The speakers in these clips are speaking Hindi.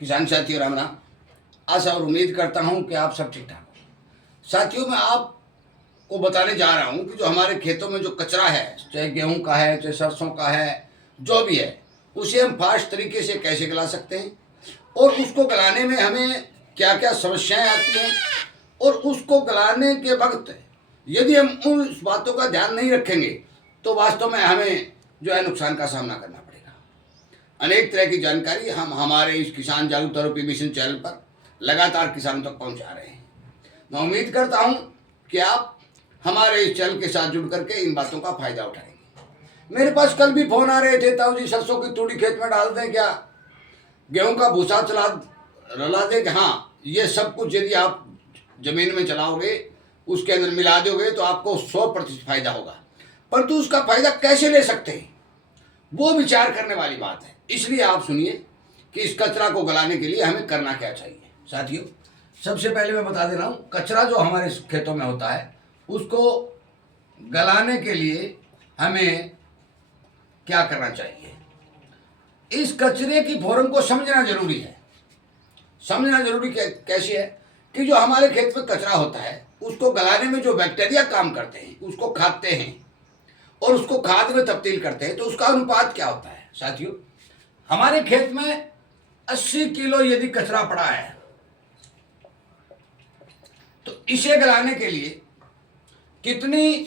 किसान साथियों राम राम। आशा और उम्मीद करता हूं कि आप सब ठीक ठाक हो। साथियों, मैं आपको बताने जा रहा हूं कि जो हमारे खेतों में जो कचरा है, चाहे गेहूं का है, चाहे सरसों का है, जो भी है, उसे हम फास्ट तरीके से कैसे गला सकते हैं और उसको गलाने में हमें क्या क्या समस्याएं आती हैं, और उसको गलाने के वक्त यदि हम उन बातों का ध्यान नहीं रखेंगे तो वास्तव में हमें जो है नुकसान का सामना करना पड़ेगा। अनेक तरह की जानकारी हम हमारे इस किसान जागरूकता रूपी मिशन चैनल पर लगातार किसानों तक पहुंचा रहे हैं। मैं उम्मीद करता हूं कि आप हमारे इस चैनल के साथ जुड़ करके इन बातों का फायदा उठाएंगे। मेरे पास कल भी फोन आ रहे थे, ताऊ जी सरसों की तूड़ी खेत में डाल दें क्या, गेहूं का भूसा चला रला दें कि हाँ, ये सब कुछ यदि आप जमीन में चलाओगे, उसके अंदर मिला दोगे तो आपको 100% फायदा होगा। परंतु उसका फायदा कैसे ले सकते हैं, वो विचार करने वाली बात है। इसलिए आप सुनिए कि इस कचरा को गलाने के लिए हमें करना क्या चाहिए। साथियों, सबसे पहले मैं बता दे रहा हूँ, कचरा जो हमारे खेतों में होता है उसको गलाने के लिए हमें क्या करना चाहिए। इस कचरे की फॉर्म को समझना जरूरी है। समझना जरूरी कैसे है कि जो हमारे खेत में कचरा होता है उसको गलाने में जो बैक्टीरिया काम करते हैं, उसको खाते हैं और उसको खाद में तब्दील करते हैं, तो उसका अनुपात क्या होता है। साथियों, हमारे खेत में 80 किलो यदि कचरा पड़ा है तो इसे गलाने के लिए कितनी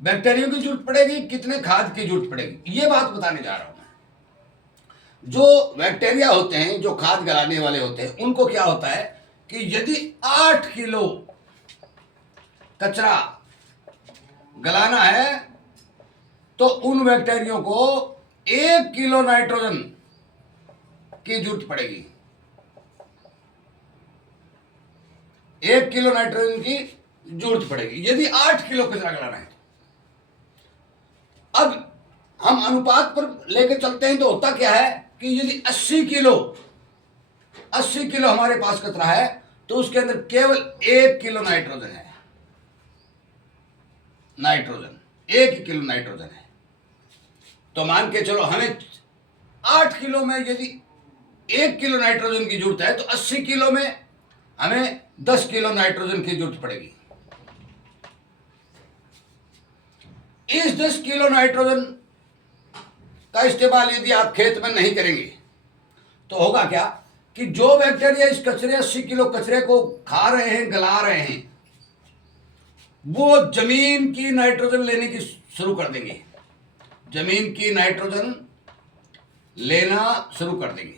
बैक्टीरिया की जरूरत पड़ेगी, कितने खाद की जरूरत पड़ेगी, ये बात बताने जा रहा हूं मैं। जो बैक्टीरिया होते हैं, जो खाद गलाने वाले होते हैं, उनको क्या होता है कि यदि 8 किलो कचरा गलाना है तो उन बैक्टीरिया को 1 किलो नाइट्रोजन की जरूरत पड़ेगी। 1 किलो नाइट्रोजन की जरूरत पड़ेगी यदि 8 किलो कचरा गलाना है। अब हम अनुपात पर लेकर चलते हैं तो होता क्या है कि यदि 80 किलो हमारे पास कचरा है तो उसके अंदर केवल 1 किलो नाइट्रोजन है। 1 किलो नाइट्रोजन है। तो मान के चलो हमें 8 किलो में यदि 1 किलो नाइट्रोजन की जरूरत है तो 80 किलो में हमें 10 किलो नाइट्रोजन की जरूरत पड़ेगी। इस 10 किलो नाइट्रोजन का इस्तेमाल यदि आप खेत में नहीं करेंगे तो होगा क्या कि जो बैक्टीरिया इस कचरे 80 किलो कचरे को खा रहे हैं, गला रहे हैं, वो जमीन की नाइट्रोजन लेने की शुरू कर देंगे। जमीन की नाइट्रोजन लेना शुरू कर देंगे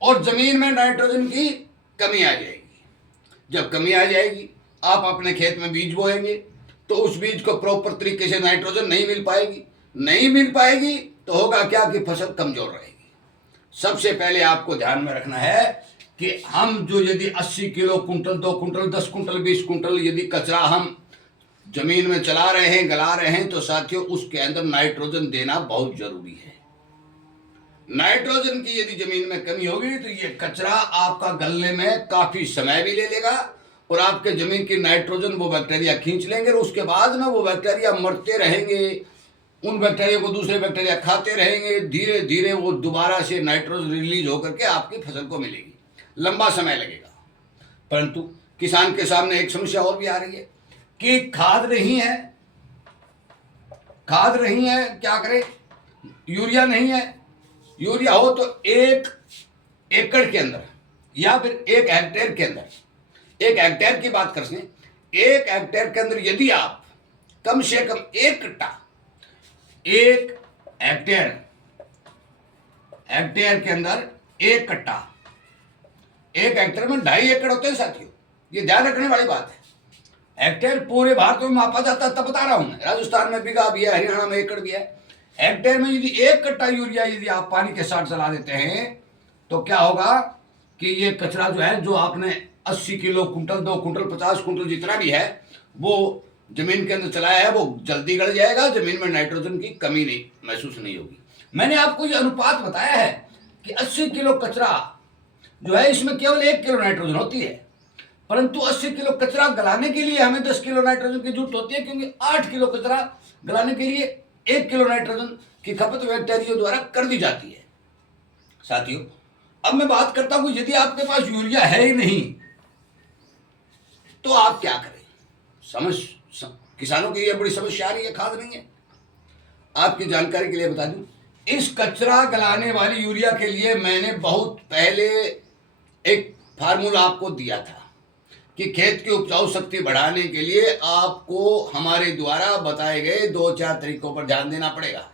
और जमीन में नाइट्रोजन की कमी आ जाएगी। जब कमी आ जाएगी, आप अपने खेत में बीज बोएंगे तो उस बीज को प्रॉपर तरीके से नाइट्रोजन नहीं मिल पाएगी तो होगा क्या कि फसल कमजोर रहेगी। सबसे पहले आपको ध्यान में रखना है कि हम जो यदि 80 kilo, quintal, 2 quintal, 10 quintal, 20 quintal यदि कचरा हम जमीन में चला रहे हैं, गला रहे हैं, तो साथियों उसके अंदर नाइट्रोजन देना बहुत जरूरी है। नाइट्रोजन की यदि जमीन में कमी होगी तो ये कचरा आपका गलने में काफी समय भी ले लेगा और आपके जमीन की नाइट्रोजन वो बैक्टीरिया खींच लेंगे और उसके बाद में वो बैक्टीरिया मरते रहेंगे। उन बैक्टीरिया को दूसरे बैक्टीरिया खाते रहेंगे। धीरे धीरे वो दोबारा से नाइट्रोजन रिलीज होकर के आपकी फसल को मिलेगी। लंबा समय लगेगा। परंतु किसान के सामने एक समस्या और भी आ रही है कि खाद नहीं है, क्या करे, यूरिया नहीं है। यूरिया हो तो 1 एकड़ के अंदर या फिर 1 हेक्टेयर के अंदर, 1 हेक्टेयर की बात करते हैं, 1 हेक्टेयर के अंदर यदि आप कम से कम 1 कट्टा, 1 हेक्टेयर के अंदर 1 कट्टा, 1 हेक्टेयर में 2.5 एकड़ होते हैं साथियों। ये ध्यान रखने वाली बात है। हेक्टेयर पूरे भारत में मापा जाता है, तब बता रहा हूं मैं। राजस्थान में बीघा भी है, हरियाणा में एकड़ भी है। हेक्टेयर में यदि 1 कट्टा यूरिया यदि आप पानी के साथ चला देते हैं तो क्या होगा कि ये कचरा जो है, जो आपने 80 किलो, कुंटल, 2 कुंटल, 50 कुंटल जितना भी है वो जमीन के अंदर चलाया है, वो जल्दी गल जाएगा। जमीन में नाइट्रोजन की कमी नहीं महसूस नहीं होगी। मैंने आपको ये अनुपात बताया है कि 80 किलो कचरा जो है इसमें केवल 1 किलो नाइट्रोजन होती है, परंतु 80 किलो कचरा गलाने के लिए हमें 10 किलो नाइट्रोजन की जरूरत होती है, क्योंकि 8 किलो कचरा गलाने के लिए 1 किलो नाइट्रोजन की खपत बैक्टीरिया द्वारा कर दी जाती है। साथियों, अब मैं बात करता हूं, यदि आपके पास यूरिया है ही नहीं तो आप क्या करें। किसानों की ये बड़ी समस्या आ रही है, खाद नहीं है। आपकी जानकारी के लिए बता दूं, इस कचरा गलाने वाली यूरिया के लिए मैंने बहुत पहले एक फार्मूला आपको दिया था कि खेत की उपजाऊ शक्ति बढ़ाने के लिए आपको हमारे द्वारा बताए गए 2-4 तरीकों पर ध्यान देना पड़ेगा।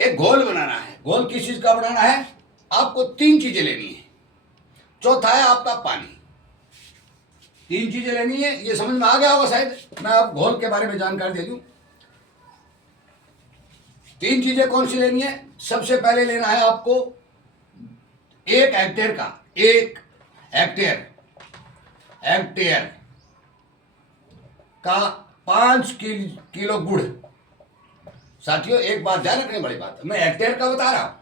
एक घोल बनाना है। घोल किस चीज का बनाना है? आपको 3 चीजें लेनी है। चौथा है आपका पानी। 3 चीजें लेनी है, ये समझ में आ गया होगा शायद। मैं अब घोल के बारे में जानकारी दे दूं। 3 चीजें कौन सी लेनी है? सबसे पहले लेना है आपको 1 हेक्टेयर का 1 हेक्टेयर का 5 किलो गुड़। साथियों, एक बात ध्यान रखने बड़ी बात है, मैं हेक्टेयर का बता रहा हूं,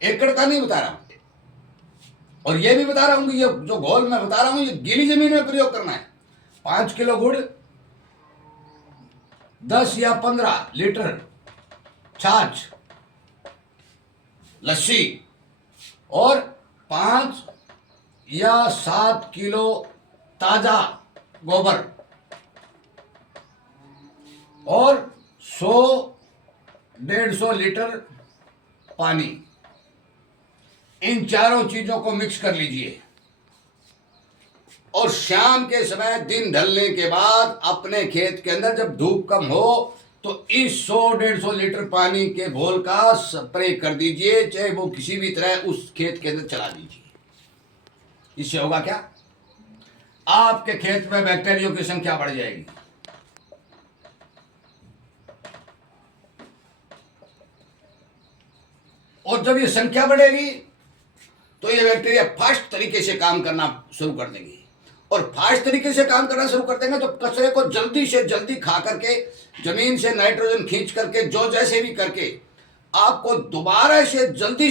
एकड़ का नहीं बता रहा हूं। और ये भी बता रहा हूं कि ये जो घोल मैं बता रहा हूं ये गीली जमीन में प्रयोग करना है। 5 किलो गुड़, 10 या 15 लीटर छाछ, लस्सी और 5 या 7 किलो ताजा गोबर और 100-150 लीटर पानी। इन चारों चीजों को मिक्स कर लीजिए और शाम के समय दिन ढलने के बाद अपने खेत के अंदर जब धूप कम हो तो इस 100-150 लीटर पानी के घोल का स्प्रे कर दीजिए, चाहे वो किसी भी तरह उस खेत के अंदर चला दीजिए। इससे होगा क्या? आपके खेत में बैक्टीरिया की संख्या बढ़ जाएगी। और जब ये संख्या बढ़ेगी तो ये बैक्टीरिया फास्ट तरीके से काम करना शुरू कर देंगे। और फास्ट तरीके से काम करना शुरू कर देंगे तो कचरे को जल्दी से जल्दी खा करके, जमीन से नाइट्रोजन खींच करके, जो जैसे भी करके आपको दोबारा से जल्दी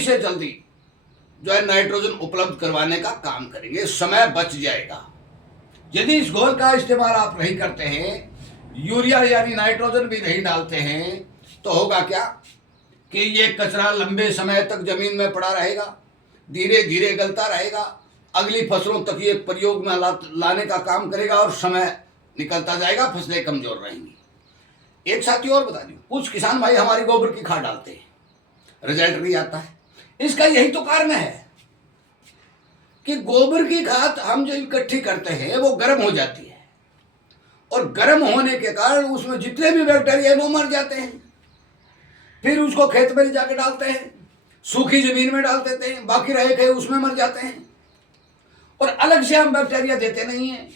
जो है नाइट्रोजन उपलब्ध करवाने का काम करेंगे। समय बच जाएगा। यदि इस घोल का इस्तेमाल आप नहीं करते हैं, यूरिया यानी नाइट्रोजन भी नहीं डालते हैं, तो होगा क्या कि ये कचरा लंबे समय तक जमीन में पड़ा रहेगा, धीरे धीरे गलता रहेगा, अगली फसलों तक ये प्रयोग में लाने का काम करेगा और समय निकलता जाएगा, फसलें कमजोर रहेंगी। एक साथी और बता दूं, कुछ किसान भाई हमारी गोबर की खाद डालते हैं, रिजल्ट नहीं आता है। इसका यही तो कारण है कि गोबर की खाद हम जो इकट्ठी करते हैं वो गर्म हो जाती है और गर्म होने के कारण उसमें जितने भी बैक्टीरिया वो मर जाते हैं। फिर उसको खेत में ले जाके डालते हैं, सूखी जमीन में डाल देते हैं, बाकी रहे गए उसमें मर जाते हैं और अलग से हम बैक्टीरिया देते नहीं हैं,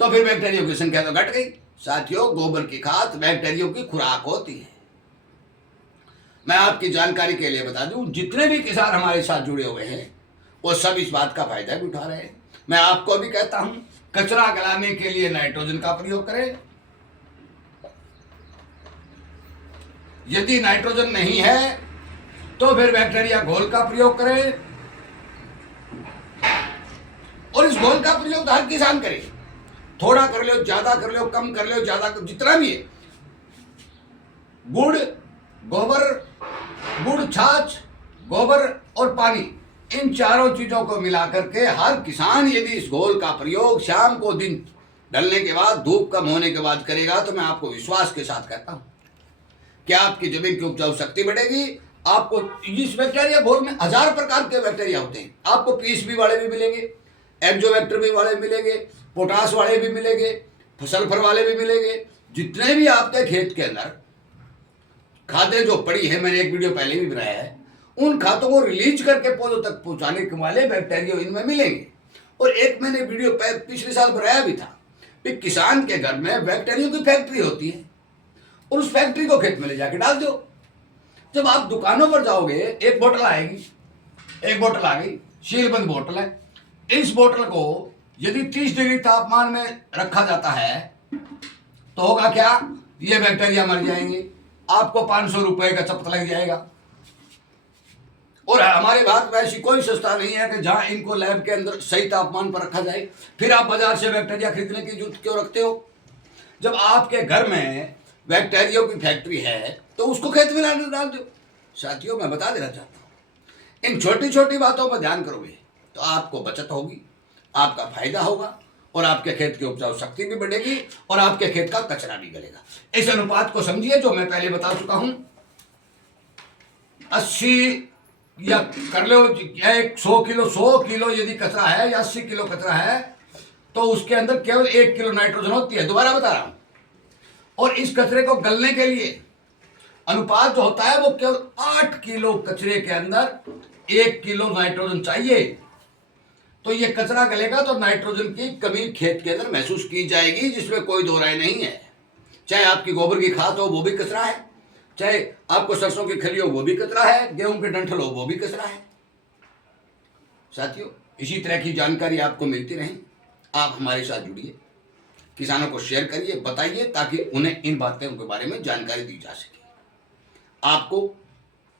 तो फिर बैक्टीरिया की संख्या तो घट गई। साथियों, गोबर की खाद बैक्टीरिया की खुराक होती है। मैं आपकी जानकारी के लिए बता दूं, जितने भी किसान हमारे साथ जुड़े हुए हैं वो सब इस बात का फायदा भी उठा रहे हैं। मैं आपको भी कहता हूं, कचरा गलाने के लिए नाइट्रोजन का प्रयोग करें। यदि नाइट्रोजन नहीं है तो फिर बैक्टीरिया घोल का प्रयोग करें। और इस घोल का प्रयोग हर किसान करे, थोड़ा कर लो, ज्यादा कर लो, कम कर लो, ज्यादा जितना भी है। गुड़, गोबर, गुड़, छाछ, गोबर और पानी, इन चारों चीजों को मिलाकर के हर किसान यदि इस घोल का प्रयोग शाम को दिन ढलने के बाद, धूप कम होने के बाद करेगा तो मैं आपको विश्वास के साथ कहता हूं कि आपकी जमीन की उपजाऊ शक्ति बढ़ेगी। आपको इस बैक्टीरिया घोल में 1000 प्रकार के बैक्टीरिया होते हैं। आपको पीएसबी वाले भी मिलेंगे, एक्जोबैक्टर भी वाले मिलेंगे, पोटास वाले भी मिलेंगे, सल्फर वाले भी मिलेंगे। जितने भी आपके खेत के अंदर खादें जो पड़ी है, मैंने एक वीडियो पहले भी बनाया है, उन खातों को रिलीज करके पौधों तक पहुंचाने के वाले बैक्टीरिया इनमें मिलेंगे। और एक मैंने वीडियो पिछले साल बनाया भी था कि किसान के घर में बैक्टीरिया की फैक्ट्री होती है और उस फैक्ट्री को खेत में ले जाके डाल दो। जब आप दुकानों पर जाओगे, एक बोतल आएगी, एक बोतल आ गई, सीलबंद बोतल है। इस बोतल को यदि 30 डिग्री तापमान में रखा जाता है तो होगा क्या? ये बैक्टीरिया मर जाएंगे, आपको 500 रुपए का चप्पल लग जाएगा। और हमारे भारत में ऐसी कोई संस्था नहीं है कि जहां इनको लैब के अंदर सही तापमान पर रखा जाए। फिर आप बाजार से बैक्टीरिया खरीदने की जरूरत क्यों रखते हो? जब आपके घर में बैक्टीरिया की फैक्ट्री है तो उसको खेत में डाल दो। साथियों, मैं बता देना चाहता हूँ, इन छोटी छोटी बातों पर ध्यान करोगे तो आपको बचत होगी, आपका फायदा होगा, और आपके खेत की उपजाऊ शक्ति भी बढ़ेगी, और आपके खेत का कचरा भी गलेगा। इस अनुपात को समझिए जो मैं पहले बता चुका हूं। 80 या कर लो 100 किलो यदि कचरा है या 80 किलो कचरा है तो उसके अंदर केवल 1 किलो नाइट्रोजन होती है। दोबारा बता रहा हूं। और इस कचरे को गलने के लिए अनुपात जो होता है वो केवल 8 किलो कचरे के अंदर 1 किलो नाइट्रोजन चाहिए। तो ये कचरा गलेगा तो नाइट्रोजन की कमी खेत के अंदर महसूस की जाएगी, जिसमें कोई दो राय नहीं है। चाहे आपकी गोबर की खाद हो वो भी कचरा है, चाहे आपको सरसों की खली हो वो भी कचरा है, गेहूं के डंठल हो वो भी कचरा है। साथियों, इसी तरह की जानकारी आपको मिलती रहे, आप हमारे साथ जुड़िए, किसानों को शेयर करिए, बताइए, ताकि उन्हें इन बातों के बारे में जानकारी दी जा सके। आपको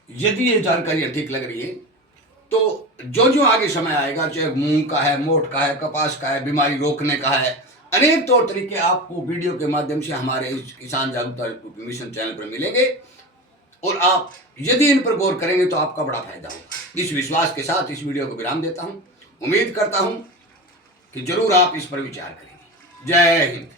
यदि ये जानकारी ठीक लग रही है तो जो जो आगे समय आएगा, चाहे मूंग का है, मोट का है, कपास का है, बीमारी रोकने का है, अनेक तौर तरीके आपको वीडियो के माध्यम से हमारे इस किसान जागरूकता मिशन चैनल पर मिलेंगे, और आप यदि इन पर गौर करेंगे तो आपका बड़ा फायदा होगा। इस विश्वास के साथ इस वीडियो को विराम देता हूं। उम्मीद करता हूं कि जरूर आप इस पर विचार करेंगे। जय हिंद।